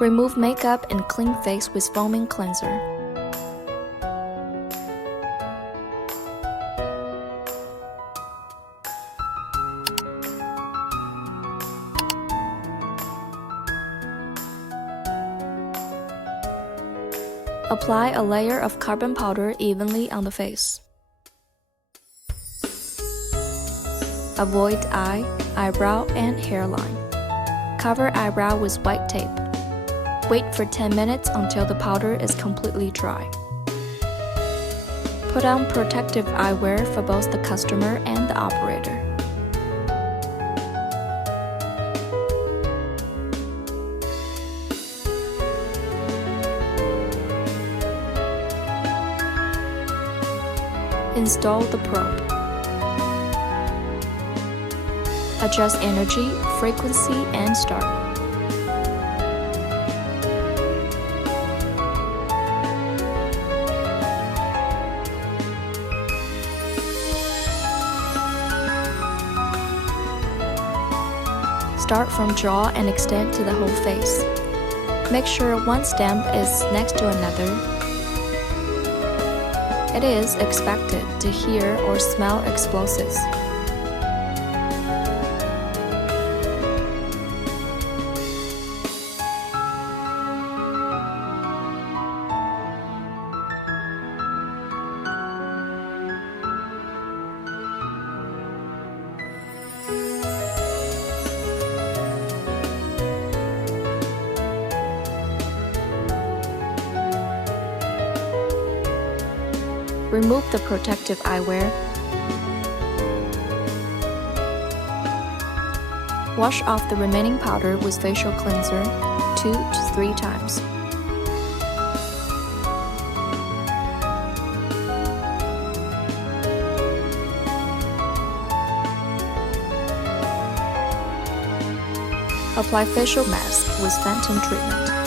Remove makeup and clean face with foaming cleanser. Apply a layer of carbon powder evenly on the face. Avoid eye, eyebrow, and hairline. Cover eyebrow with white tape. Wait for 10 minutes until the powder is completely dry. Put on protective eyewear for both the customer and the operator. Install the probe. Adjust energy, frequency, and start. Start from jaw and extend to the whole face. Make sure one stamp is next to another. It is expected to hear or smell explosives. Remove the protective eyewear. Wash off the remaining powder with facial cleanser 2 to 3 times. Apply facial mask with phantom treatment.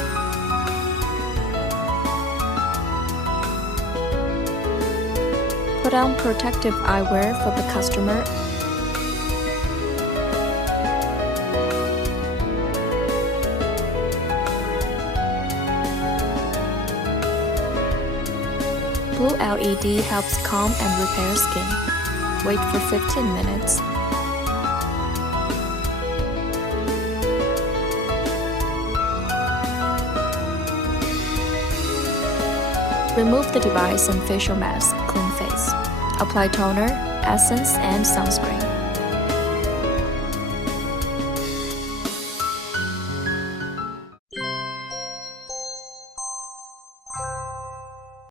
Put on protective eyewear for the customer. Blue LED helps calm and repair skin. Wait for 15 minutes. Remove the device and facial mask, clean face. Apply toner, essence, and sunscreen.